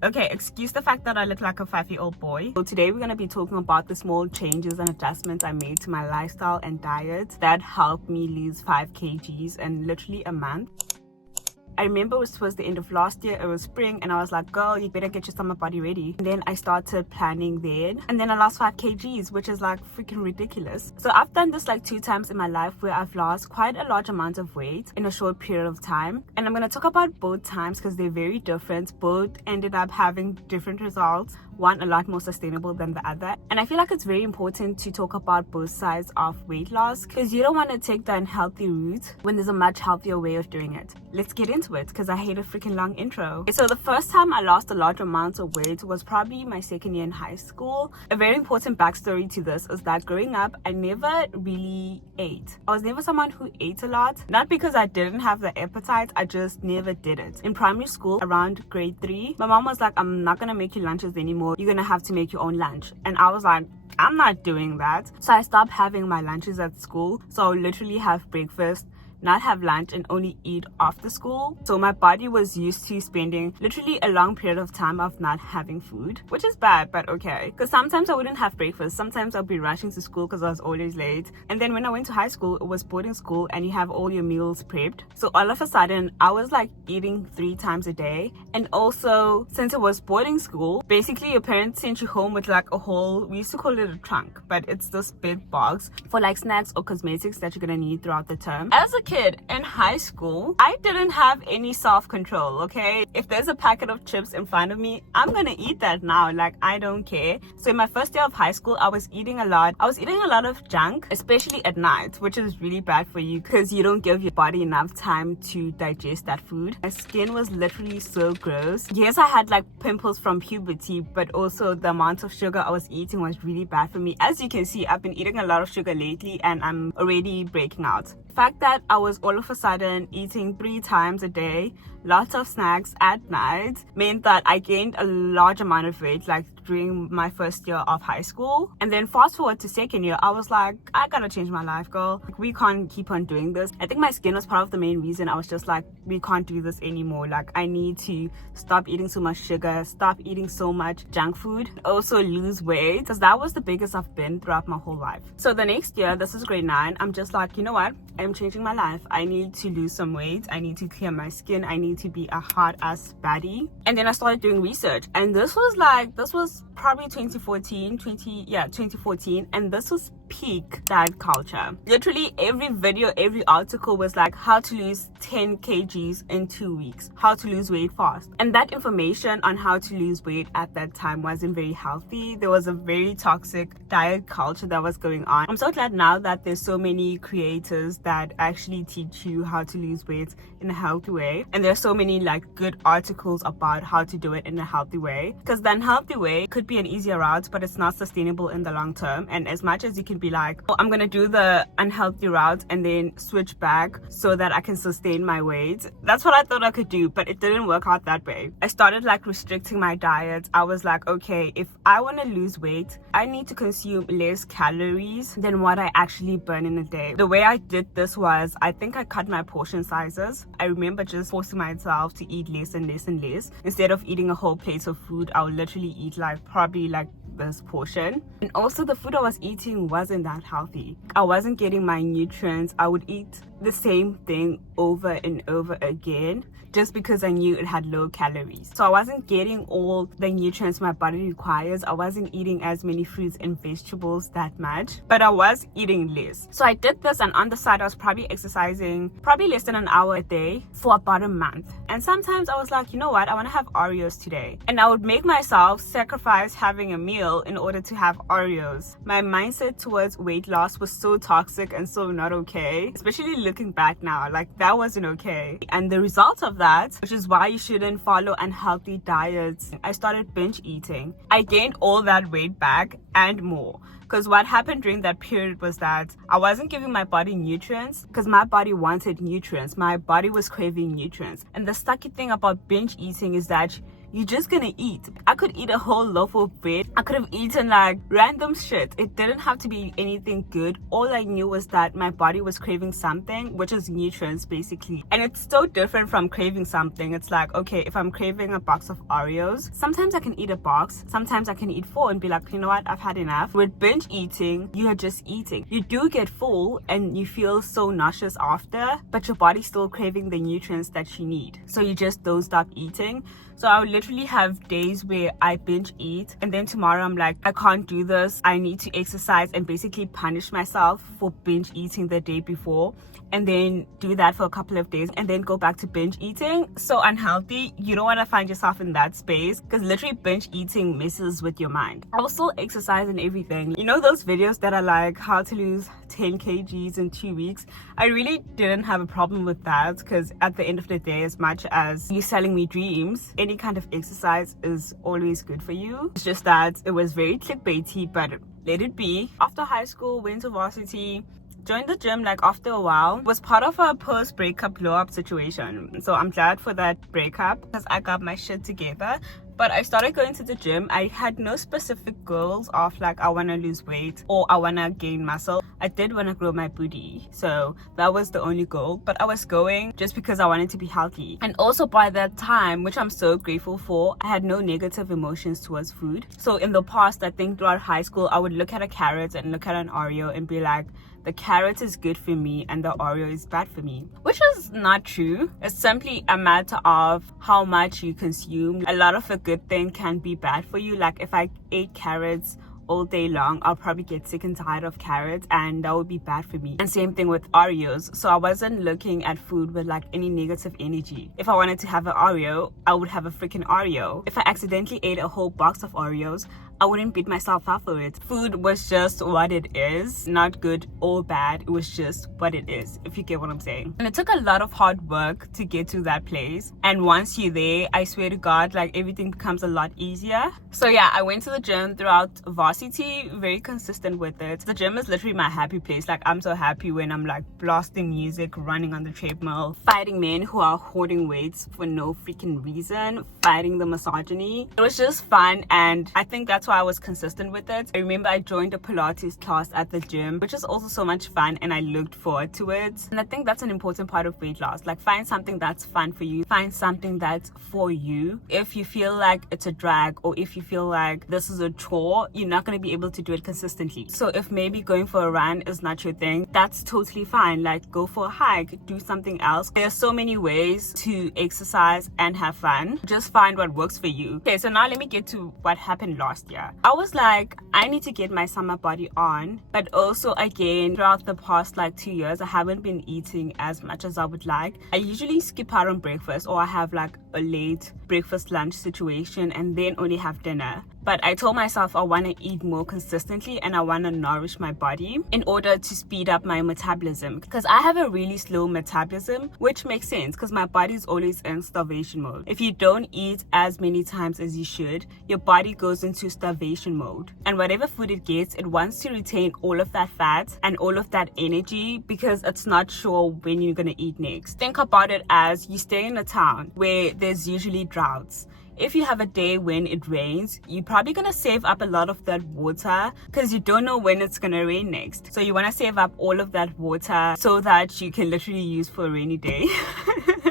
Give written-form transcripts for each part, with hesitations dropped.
Okay, excuse the fact that I look like a 5-year-old boy. So today we're going to be talking about the small changes and adjustments I made to my lifestyle and diet that helped me lose 5 kgs in literally a month. I remember it was towards the end of last year, it was spring, and I was like, girl, you better get your summer body ready. And then I started planning then, and then I lost 5 kgs, which is like freaking ridiculous. So I've done this like 2 times in my life where I've lost quite a large amount of weight in a short period of time. And I'm going to talk about both times because they're very different. Both ended up having different results. One a lot more sustainable than the other. And I feel like it's very important to talk about both sides of weight loss because you don't want to take the unhealthy route when there's a much healthier way of doing it. Let's get into it because I hate a freaking long intro. So the first time I lost a large amount of weight was probably my second year in high school. A very important backstory to this is that growing up, I never really ate. I was never someone who ate a lot. Not because I didn't have the appetite, I just never did it. In primary school, around grade 3, my mom was like, I'm not gonna make you lunches anymore. You're gonna have to make your own lunch. And I was like, I'm not doing that. So I stopped having my lunches at school. So I'll literally have breakfast, not have lunch, and only eat after school. So my body was used to spending literally a long period of time of not having food, which is bad, but okay. Because sometimes I wouldn't have breakfast. Sometimes I'll be rushing to school because I was always late. And then when I went to high school, it was boarding school and you have all your meals prepped. So all of a sudden, I was like eating 3 times a day. And also, since it was boarding school, basically your parents sent you home with like a whole, we used to call it a trunk, but it's this big box for like snacks or cosmetics that you're gonna need throughout the term. As a kid in high school, I didn't have any self-control, okay? If there's a packet of chips in front of me, I'm gonna eat that now. Like, I don't care. So in my first year of high school, I was eating a lot. I was eating a lot of junk, especially at night, which is really bad for you because you don't give your body enough time to digest that food. My skin was literally so gross. Yes, I had like pimples from puberty, but also the amount of sugar I was eating was really bad for me. As you can see, I've been eating a lot of sugar lately and I'm already breaking out. The fact that I was all of a sudden eating 3 times a day, lots of snacks at night, meant that I gained a large amount of weight like during my first year of high school. And then fast forward to second year, I was like, I gotta change my life, girl. Like, we can't keep on doing this. I think my skin was part of the main reason. I was just like, we can't do this anymore. Like, I need to stop eating so much sugar, stop eating so much junk food, also lose weight, because that was the biggest I've been throughout my whole life. So the next year, this is grade 9, I'm just like, you know what? I'm changing my life. I need to lose some weight. I need to clear my skin. I need to be a hard ass baddie. And then I started doing research. And this was probably 2014. And this was peak diet culture. Literally every video, every article was like how to lose 10 kgs in 2 weeks, how to lose weight fast. And that information on how to lose weight at that time wasn't very healthy. There was a very toxic diet culture that was going on. I'm so glad now that there's so many creators that actually teach you how to lose weight in a healthy way. And there's so many like good articles about how to do it in a healthy way. Because the unhealthy way could be an easier route, but it's not sustainable in the long term. And as much as you can be like, oh, I'm gonna do the unhealthy route and then switch back so that I can sustain my weight. That's what I thought I could do, but it didn't work out that way. I started like restricting my diet. I was like, okay, if I want to lose weight, I need to consume less calories than what I actually burn in a day. The way I did this was, I think I cut my portion sizes. I remember just forcing myself to eat less and less and less. Instead of eating a whole plate of food, I would literally eat like probably like this portion. And also the food I was eating wasn't that healthy. I wasn't getting my nutrients. I would eat the same thing over and over again just because I knew it had low calories. So I wasn't getting all the nutrients my body requires. I wasn't eating as many fruits and vegetables that much, but I was eating less. So I did this, and on the side I was probably exercising probably less than an hour a day for about a month. And sometimes I was like, you know what, I want to have Oreos today. And I would make myself sacrifice having a meal in order to have Oreos. My mindset towards weight loss was so toxic and so not okay, especially looking back now. Like, that wasn't okay. And the result of that, which is why you shouldn't follow unhealthy diets, I started binge eating. I gained all that weight back and more. Because what happened during that period was that I wasn't giving my body nutrients because my body wanted nutrients. My body was craving nutrients. And the sucky thing about binge eating is that you're just gonna eat. I could eat a whole loaf of bread. I could have eaten like random shit. It didn't have to be anything good. All I knew was that my body was craving something, which is nutrients basically. And it's so different from craving something. It's like, okay, if I'm craving a box of Oreos, sometimes I can eat a box, sometimes I can eat 4 and be like, you know what, I've had enough. With binge eating, you are just eating. You do get full and you feel so nauseous after, but your body's still craving the nutrients that you need. So you just don't stop eating. So I would literally have days where I binge eat, and then tomorrow I'm like, I can't do this. I need to exercise, and basically punish myself for binge eating the day before, and then do that for a couple of days and then go back to binge eating. So unhealthy. You don't want to find yourself in that space, because literally binge eating messes with your mind. I will still exercise and everything. You know those videos that are like how to lose 10 kgs in 2 weeks? I really didn't have a problem with that, because at the end of the day, as much as you're selling me dreams, any kind of exercise is always good for you. It's just that it was very clickbaity, but let it be. After high school, went to varsity, joined the gym like after a while. Was part of a post breakup blow up situation, so I'm glad for that breakup because I got my shit together. But I started going to the gym. I had no specific goals of like I want to lose weight or I want to gain muscle. I did want to grow my booty, so that was the only goal. But I was going just because I wanted to be healthy. And also by that time, which I'm so grateful for, I had no negative emotions towards food. So in the past, I think throughout high school, I would look at a carrot and look at an Oreo and be like, the carrot is good for me and the Oreo is bad for me, which is not true. It's simply a matter of how much you consume. A lot of a good thing can be bad for you. Like if I ate carrots all day long, I'll probably get sick and tired of carrots, and that would be bad for me. And same thing with Oreos. So I wasn't looking at food with like any negative energy. If I wanted to have an Oreo, I would have a freaking Oreo. If I accidentally ate a whole box of Oreos, I wouldn't beat myself up for it. Food was just what it is, not good or bad. It was just what it is, if you get what I'm saying. And it took a lot of hard work to get to that place. And once you're there, I swear to God, like everything becomes a lot easier. So yeah, I went to the gym throughout varsity, very consistent with it. The gym is literally my happy place. Like I'm so happy when I'm like blasting music, running on the treadmill, fighting men who are hoarding weights for no freaking reason, fighting the misogyny. It was just fun, and I think that's why I was consistent with it. I remember I joined a Pilates class at the gym, which is also so much fun, and I looked forward to it. And I think that's an important part of weight loss. Like find something that's fun for you, find something that's for you. If you feel like it's a drag, or if you feel like this is a chore, you're not going to be able to do it consistently. So if maybe going for a run is not your thing, that's totally fine. Like go for a hike, do something else. There's so many ways to exercise and have fun. Just find what works for you. Okay, so now let me get to what happened last year. I was like, I need to get my summer body on, but also again, throughout the past like 2 years, I haven't been eating as much as I would like. I usually skip out on breakfast, or I have like a late breakfast lunch situation and then only have dinner. But I told myself I want to eat more consistently and I want to nourish my body in order to speed up my metabolism, because I have a really slow metabolism, which makes sense because my body is always in starvation mode. If you don't eat as many times as you should, your body goes into starvation mode, and whatever food it gets, it wants to retain all of that fat and all of that energy because it's not sure when you're going to eat next. Think about it as you stay in a town where there's usually droughts. If you have a day when it rains, you're probably going to save up a lot of that water because you don't know when it's going to rain next. So you want to save up all of that water so that you can literally use for a rainy day.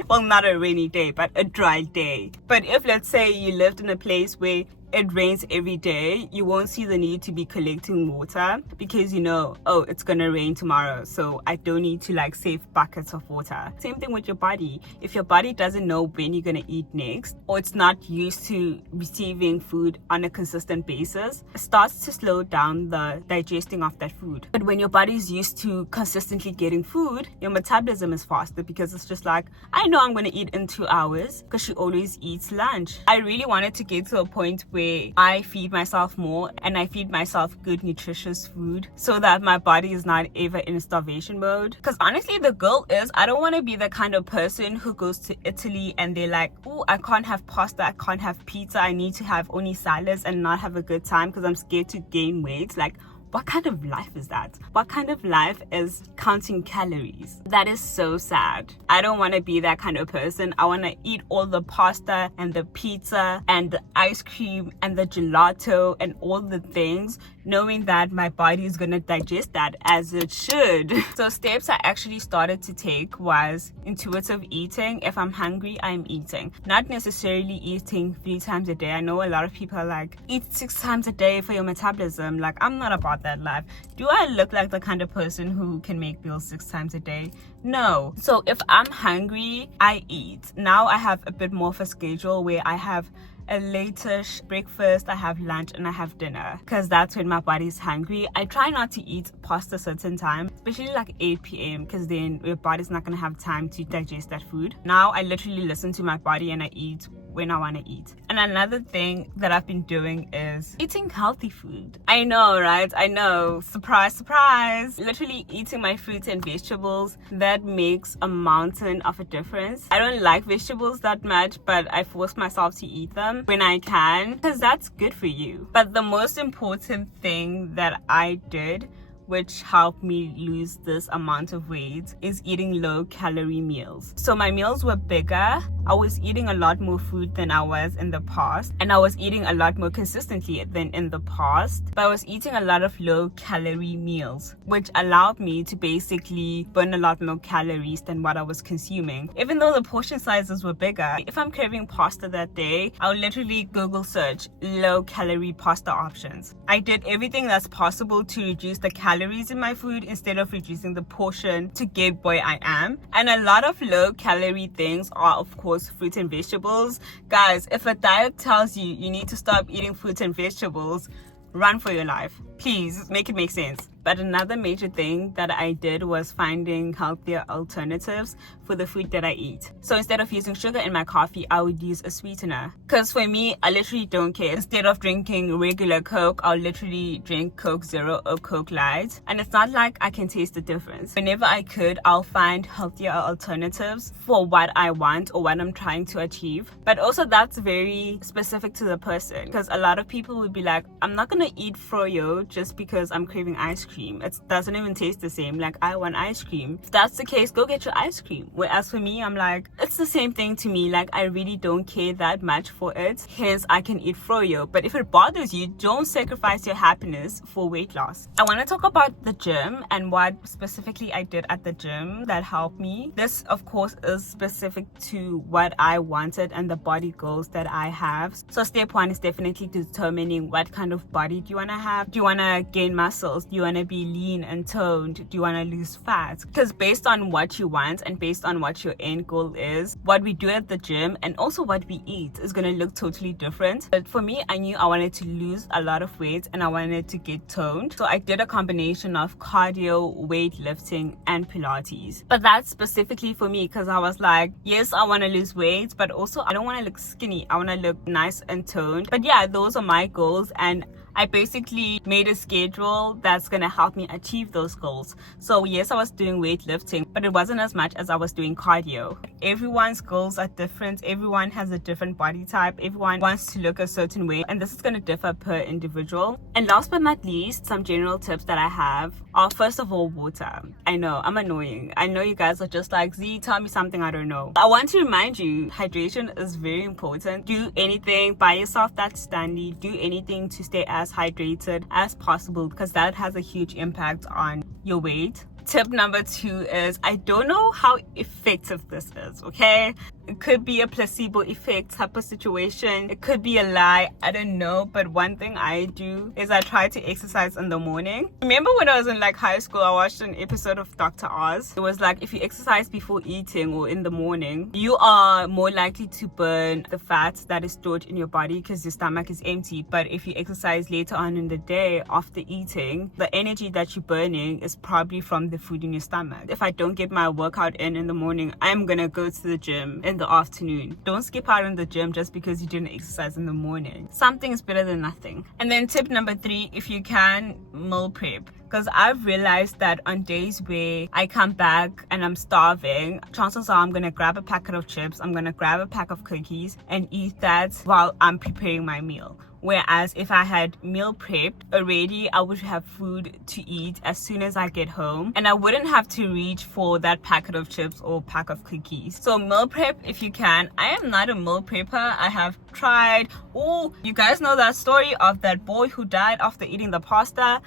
Well, not a rainy day, but a dry day. But if, let's say, you lived in a place where it rains every day, you won't see the need to be collecting water because you know, oh, it's gonna rain tomorrow, so I don't need to like save buckets of water. Same thing with your body. If your body doesn't know when you're gonna eat next, or it's not used to receiving food on a consistent basis, it starts to slow down the digesting of that food. But when your body's used to consistently getting food, your metabolism is faster because it's just like, I know I'm gonna eat in 2 hours because she always eats lunch. I really wanted to get to a point where I feed myself more and I feed myself good nutritious food so that my body is not ever in starvation mode. Because honestly, the goal is I don't want to be the kind of person who goes to Italy and they're like, oh, I can't have pasta, I can't have pizza, I need to have only salads and not have a good time because I'm scared to gain weight. Like, what kind of life is that? What kind of life is counting calories? That is so sad. I don't want to be that kind of person. I want to eat all the pasta and the pizza and the ice cream and the gelato and all the things, knowing that my body is going to digest that as it should. So steps I actually started to take was intuitive eating. If I'm hungry, I'm eating. Not necessarily eating 3 times a day. I know a lot of people are like, eat 6 times a day for your metabolism. Like, I'm not about that life. Do I look like the kind of person who can make meals 6 times a day? No. So if I'm hungry, I eat. Now I have a bit more of a schedule where I have a late-ish breakfast, I have lunch, and I have dinner, because that's when my body's hungry. I try not to eat past a certain time, especially like 8 p.m, because then your body's not gonna have time to digest that food. Now I literally listen to my body and I eat when I want to eat. And another thing that I've been doing is eating healthy food. I know, right? I know. Surprise, surprise. Literally eating my fruits and vegetables. That makes a mountain of a difference. I don't like vegetables that much, but I force myself to eat them when I can, because that's good for you. But the most important thing that I did, which helped me lose this amount of weight, is eating low calorie meals. So my meals were bigger. I was eating a lot more food than I was in the past, and I was eating a lot more consistently than in the past, but I was eating a lot of low calorie meals, which allowed me to basically burn a lot more calories than what I was consuming. Even though the portion sizes were bigger, if I'm craving pasta that day, I'll literally Google search low calorie pasta options. I did everything that's possible to reduce the calories in my food instead of reducing the portion to get where I am. And a lot of low calorie things are, of course, fruits and vegetables. Guys, if a diet tells you you need to stop eating fruits and vegetables, run for your life. Please make it make sense. But another major thing that I did was finding healthier alternatives for the food that I eat. So instead of using sugar in my coffee, I would use a sweetener. Because for me, I literally don't care. Instead of drinking regular Coke, I'll literally drink Coke Zero or Coke Light. And it's not like I can taste the difference. Whenever I could, I'll find healthier alternatives for what I want or what I'm trying to achieve. But also that's very specific to the person. Because a lot of people would be like, I'm not going to eat froyo just because I'm craving ice cream. It doesn't even taste the same. Like, I want ice cream. If that's the case, go get your ice cream. Whereas for me, I'm like, it's the same thing to me. Like, I really don't care that much for it. Hence, I can eat froyo. But if it bothers you, don't sacrifice your happiness for weight loss. I want to talk about the gym and what specifically I did at the gym that helped me. This, of course, is specific to what I wanted and the body goals that I have. So step 1 is definitely determining what kind of body do you want to have. Do you want to gain muscles? Do you want to be lean and toned? Do you want to lose fat? Because based on what you want and based on what your end goal is, what we do at the gym and also what we eat is going to look totally different. But for me, I knew I wanted to lose a lot of weight and I wanted to get toned. So I did a combination of cardio, weightlifting, and Pilates. But that's specifically for me because I was like, yes, I want to lose weight, but also I don't want to look skinny. I want to look nice and toned. But yeah, those are my goals, and I basically made a schedule that's going to help me achieve those goals. So yes, I was doing weightlifting, but it wasn't as much as I was doing cardio. Everyone's goals are different. Everyone has a different body type. Everyone wants to look a certain way, and this is going to differ per individual. And last but not least, some general tips that I have are, first of all, water. I know, I'm annoying. I know you guys are just like, Z, tell me something I don't know. I want to remind you, hydration is very important. Do anything, buy yourself that standy. Do anything to stay as hydrated as possible, because that has a huge impact on your weight. Tip number 2 is, I don't know how effective this is, okay? It could be a placebo effect type of situation. It could be a lie. I don't know. But one thing I do is I try to exercise in the morning. Remember when I was in like high school, I watched an episode of Dr. Oz. It was like, if you exercise before eating or in the morning, you are more likely to burn the fat that is stored in your body because your stomach is empty. But if you exercise later on in the day after eating, the energy that you're burning is probably from the food in your stomach. If I don't get my workout in the morning, I'm gonna go to the gym in the afternoon. Don't skip out on the gym just because you didn't exercise in the morning. Something is better than nothing. And then tip number 3, if you can, meal prep. Because I've realized that on days where I come back and I'm starving, chances are I'm going to grab a packet of chips, I'm going to grab a pack of cookies and eat that while I'm preparing my meal. Whereas if I had meal prepped already, I would have food to eat as soon as I get home, and I wouldn't have to reach for that packet of chips or pack of cookies. So meal prep if you can. I am not a meal prepper. I have tried. Oh, you guys know that story of that boy who died after eating the pasta?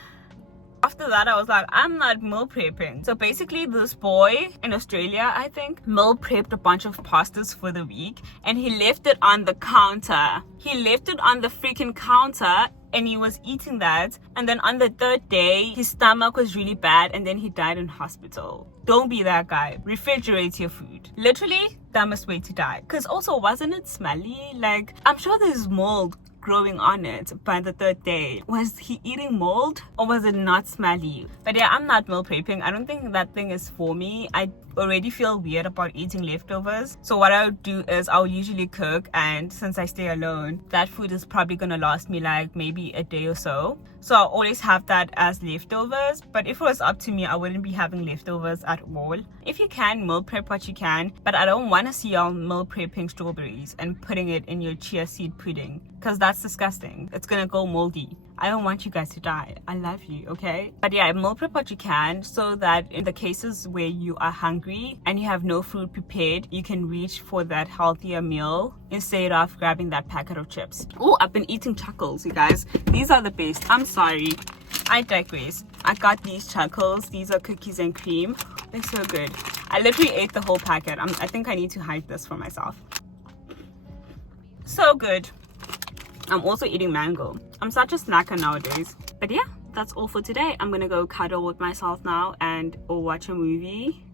After that, I was like, I'm not meal prepping. So basically, this boy in Australia, I think, meal prepped a bunch of pastas for the week, and he left it on the counter. He left it on the freaking counter, and he was eating that. And then on the third day, his stomach was really bad, and then he died in hospital. Don't be that guy. Refrigerate your food. Literally, dumbest way to die. Because also, wasn't it smelly? Like, I'm sure there's mold growing on it by the third day. Was he eating mold, or was it not smelly? But yeah, I'm not meal prepping. I don't think that thing is for me. I already feel weird about eating leftovers. So what I would do is I'll usually cook, and since I stay alone, that food is probably gonna last me like maybe a day or so. So I'll always have that as leftovers. But if it was up to me, I wouldn't be having leftovers at all. If you can, meal prep what you can, but I don't want to see y'all meal prepping strawberries and putting it in your chia seed pudding, because that's disgusting. It's gonna go moldy. I don't want you guys to die. I love you, okay? But yeah, meal prep what you can, so that in the cases where you are hungry and you have no food prepared, you can reach for that healthier meal instead of grabbing that packet of chips. Oh, I've been eating chuckles, you guys. These are the best. I'm sorry, I digress. I got these chuckles. These are cookies and cream. They're so good. I literally ate the whole packet. I think I need to hide this for myself. So good. I'm also eating mango. I'm such a snacker nowadays. But yeah, that's all for today. I'm gonna go cuddle with myself now and or watch a movie.